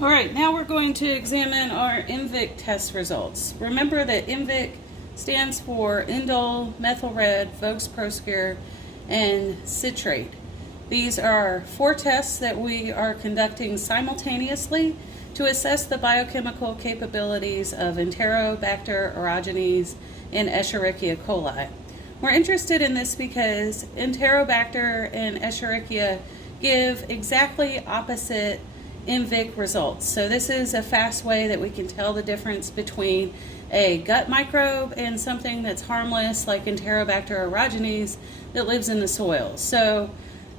All right, now we're going to examine our IMViC test results. Remember that IMViC stands for indole, methyl red, Vogts Proskure, and citrate. These are 4 tests that we are conducting simultaneously to assess the biochemical capabilities of Enterobacter aerogenes and Escherichia coli. We're interested in this because Enterobacter and Escherichia give exactly opposite IMViC results. So this is a fast way that we can tell the difference between a gut microbe and something that's harmless like Enterobacter aerogenes that lives in the soil. So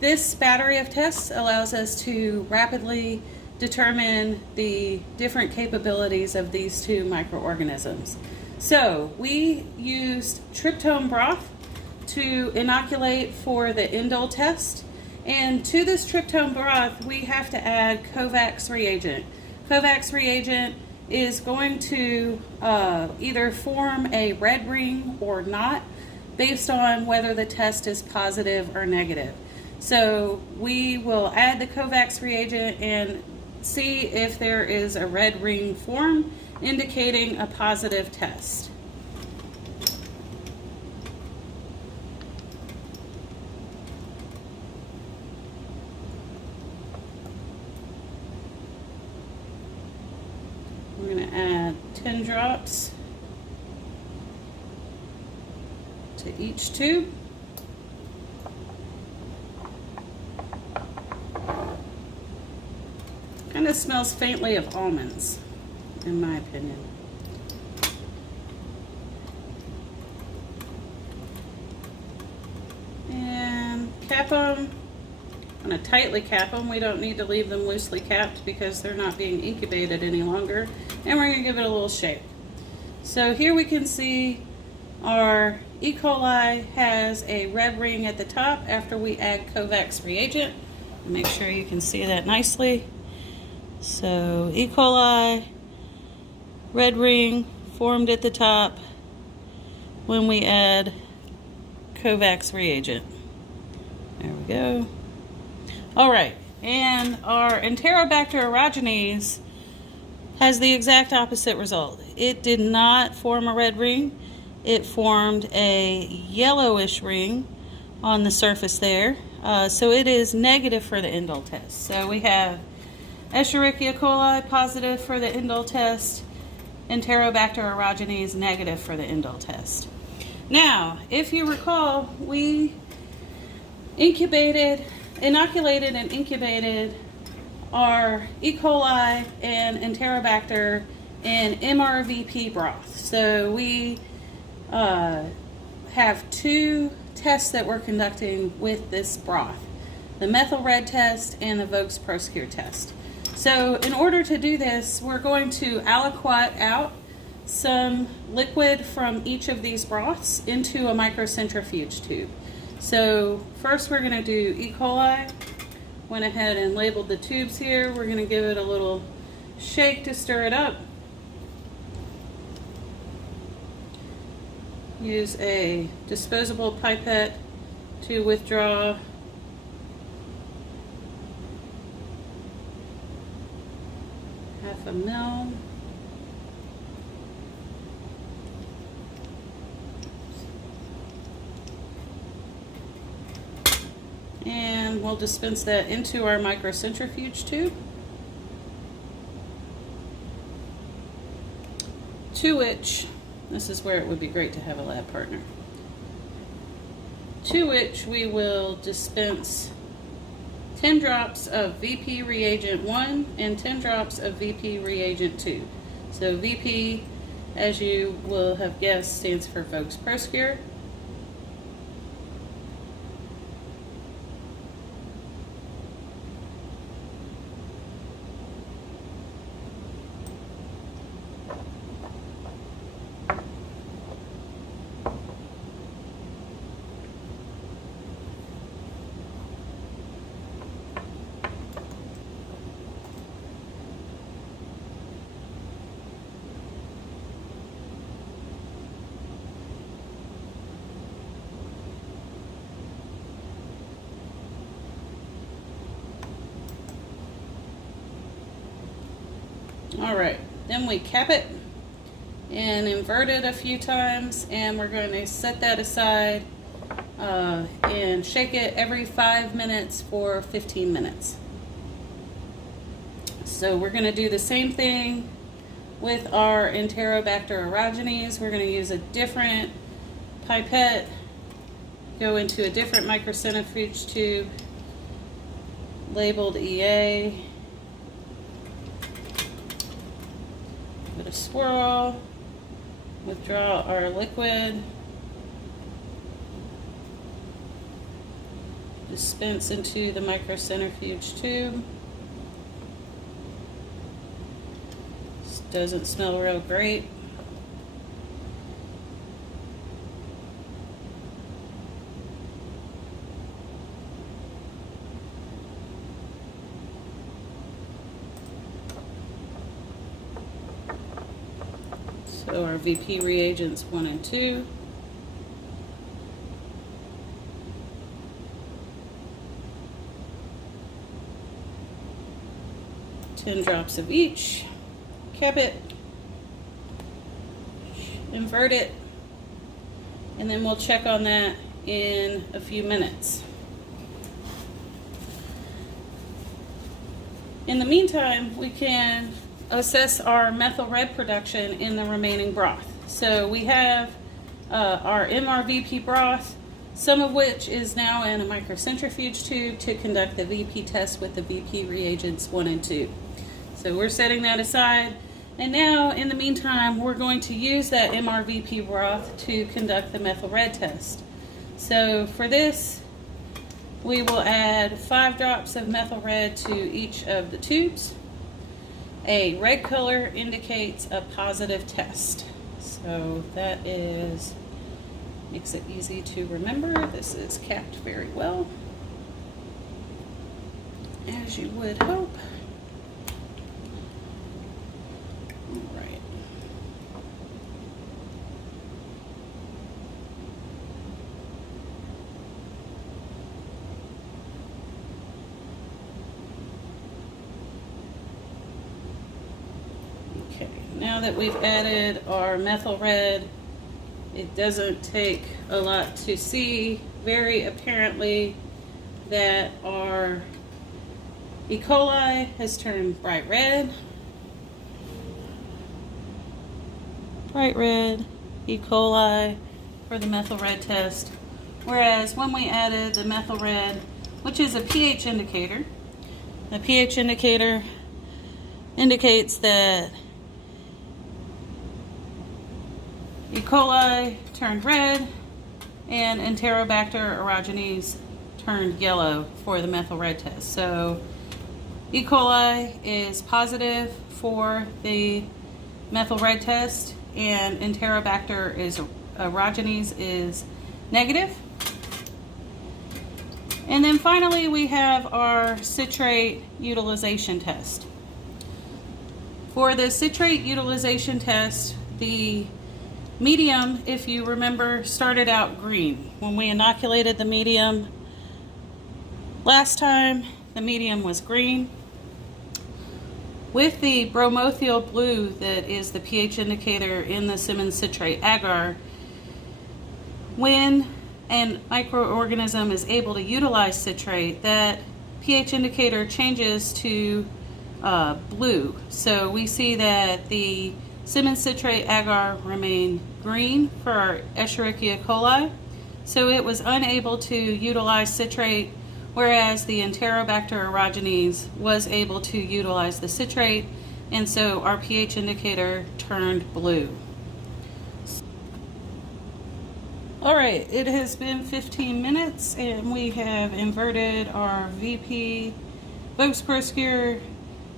this battery of tests allows us to rapidly determine the different capabilities of these 2 microorganisms. So we used tryptone broth to inoculate for the indole test. And to this tryptone broth, we have to add Kovacs reagent. Kovacs reagent is going to either form a red ring or not, based on whether the test is positive or negative. So we will add the Kovacs reagent and see if there is a red ring formed, indicating a positive test. We're going to add 10 drops to each tube. Kind of smells faintly of almonds, in my opinion. And cap them. I'm going to tightly cap them. We don't need to leave them loosely capped because they're not being incubated any longer. And we're going to give it a little shake. So here we can see our E. coli has a red ring at the top after we add Kovacs reagent. Make sure you can see that nicely. So E. coli, red ring formed at the top when we add Kovacs reagent. There we go. All right, and our Enterobacter aerogenes has the exact opposite result. It did not form a red ring. It formed a yellowish ring on the surface there. So it is negative for the indole test. So we have Escherichia coli positive for the indole test, Enterobacter aerogenes negative for the indole test. Now, if you recall, we inoculated and incubated our E. coli and Enterobacter in MRVP broth. So we have 2 tests that we're conducting with this broth, the methyl red test and the Vogts Proskure test. So in order to do this, we're going to aliquot out some liquid from each of these broths into a microcentrifuge tube. So first we're going to do E. coli. Went ahead and labeled the tubes here. We're going to give it a little shake to stir it up. Use a disposable pipette to withdraw half a ml. And we'll dispense that into our microcentrifuge tube, to which, this is where it would be great to have a lab partner, to which we will dispense 10 drops of VP reagent 1 and 10 drops of VP reagent 2. So VP, as you will have guessed, stands for Vogts Proskure. All right, then we cap it and invert it a few times, and we're going to set that aside and shake it every 5 minutes for 15 minutes. So we're going to do the same thing with our Enterobacter aerogenes. We're going to use a different pipette, go into a different microcentrifuge tube labeled EA. Give it a swirl, withdraw our liquid, dispense into the microcentrifuge tube. This doesn't smell real great. So our VP reagents 1 and 2. Ten drops of each. Cap it. Invert it. And then we'll check on that in a few minutes. In the meantime, we can assess our methyl red production in the remaining broth. So we have our MRVP broth, some of which is now in a microcentrifuge tube to conduct the VP test with the VP reagents 1 and 2. So we're setting that aside. And now, in the meantime, we're going to use that MRVP broth to conduct the methyl red test. So for this, we will add 5 drops of methyl red to each of the tubes. A red color indicates a positive test. So that makes it easy to remember. This is capped very well, as you would hope. All right. Okay, now that we've added our methyl red, it doesn't take a lot to see very apparently that our E. coli has turned bright red. Bright red, E. coli for the methyl red test. Whereas when we added the methyl red, which is a pH indicator, the pH indicator indicates that E. coli turned red and Enterobacter aerogenes turned yellow for the methyl red test. So E. coli is positive for the methyl red test and Enterobacter aerogenes is negative. And then finally we have our citrate utilization test. For the citrate utilization test, the medium, if you remember, started out green. When we inoculated the medium last time, the medium was green. With the bromoethyl blue that is the pH indicator in the Simmons citrate agar, when a microorganism is able to utilize citrate, that pH indicator changes to blue. So we see that the Simmons citrate agar remained green for our Escherichia coli. So it was unable to utilize citrate, whereas the Enterobacter aerogenes was able to utilize the citrate, and so our pH indicator turned blue. All right, it has been 15 minutes and we have inverted our VP Vogt-Proskauer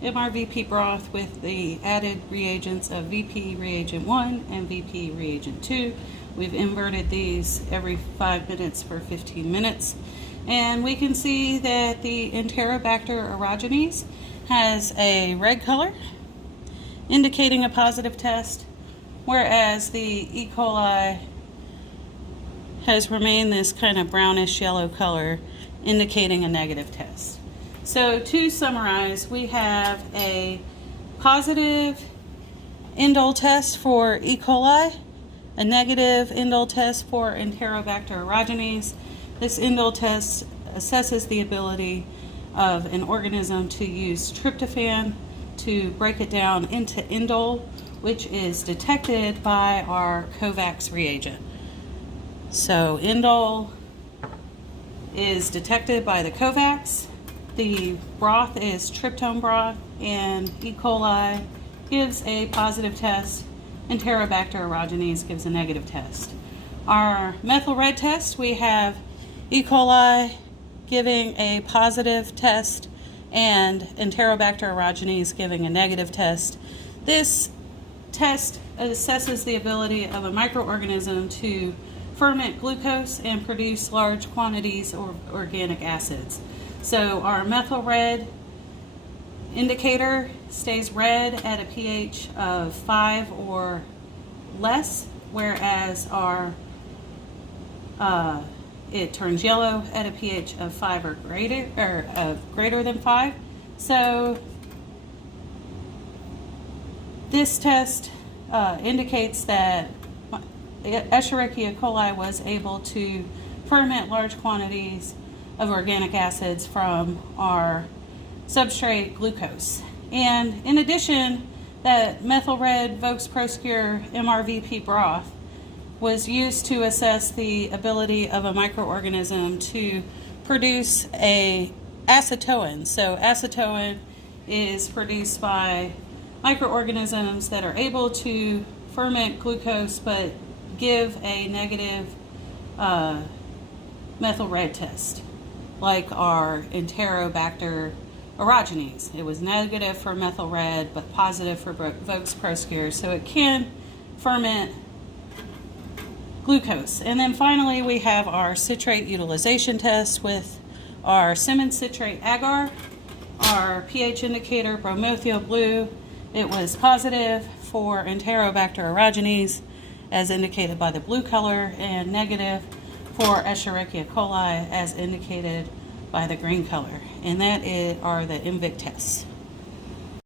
MRVP broth with the added reagents of VP reagent 1 and VP reagent 2. We've inverted these every 5 minutes for 15 minutes. And we can see that the Enterobacter aerogenes has a red color, indicating a positive test, whereas the E. coli has remained this kind of brownish yellow color, indicating a negative test. So to summarize, we have a positive indole test for E. coli, a negative indole test for Enterobacter aerogenes. This indole test assesses the ability of an organism to use tryptophan to break it down into indole, which is detected by our COVAX reagent. So indole is detected by the COVAX. The broth is tryptone broth, and E. coli gives a positive test, and Enterobacter aerogenes gives a negative test. Our methyl red test, we have E. coli giving a positive test and Enterobacter aerogenes giving a negative test. This test assesses the ability of a microorganism to ferment glucose and produce large quantities of organic acids. So our methyl red indicator stays red at a pH of 5 or less, whereas our it turns yellow at a pH of 5 or greater, or greater than 5. So this test indicates that Escherichia coli was able to ferment large quantities of organic acids from our substrate glucose. And in addition, that methyl red Vokes Proscure MRVP broth was used to assess the ability of a microorganism to produce a acetoin. So acetoin is produced by microorganisms that are able to ferment glucose but give a negative methyl red test, like our Enterobacter aerogenes. It was negative for methyl red but positive for Vokes Proscure, so it can ferment glucose. And then finally we have our citrate utilization test with our Simmons citrate agar, our pH indicator bromothio blue. It was positive for Enterobacter aerogenes as indicated by the blue color, and negative for Escherichia coli as indicated by the green color. And that are the IMViC tests.